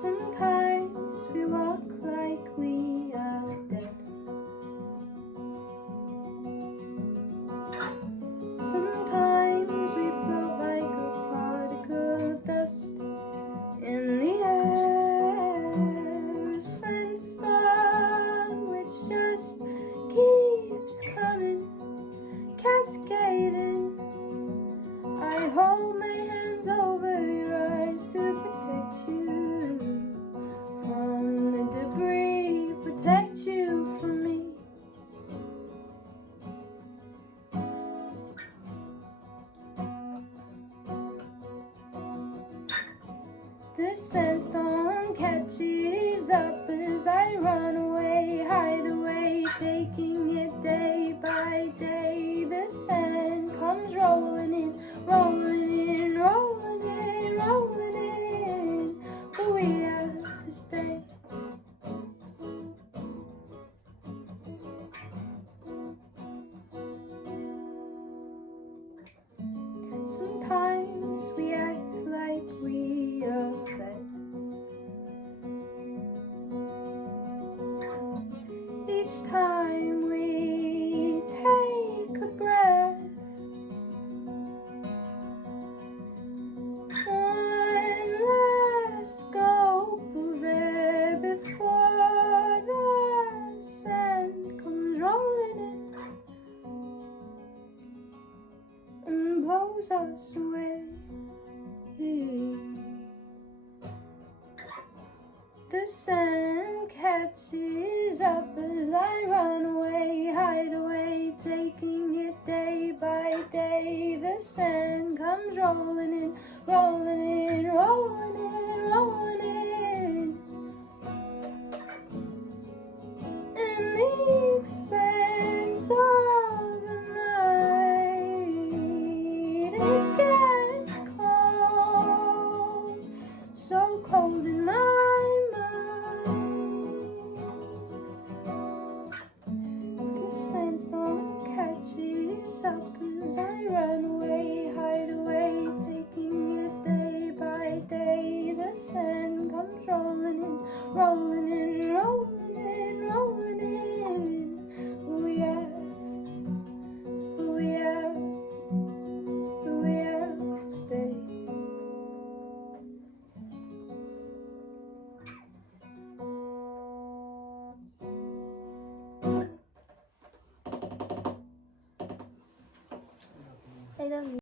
Sometimes we walk like we are dead. Sometimes we float like a particle of dust in the air. A sandstorm which just keeps coming, cascading. I hold my hands over your eyes to protect you from the debris, protect you from me. The sandstorm catches up as I run away, hide away, taking it day by day. The sand comes rolling in, rolling in, rolling in, rolling in, but we have to stay. Sometimes we act like we are fed. Each time we take a breath, one last gulp of air before the sand comes rolling in and blows us away. The sand catches up as I run away, hide away, taking it day by day. The sand comes rolling in, rolling in, rolling in, rolling in. In the expanse of the night, it gets cold, so cold in my catches up as I run away, hide away, taking it day by day. The sand comes rolling in, rolling in, rolling in, rolling in. We have to stay. I love you.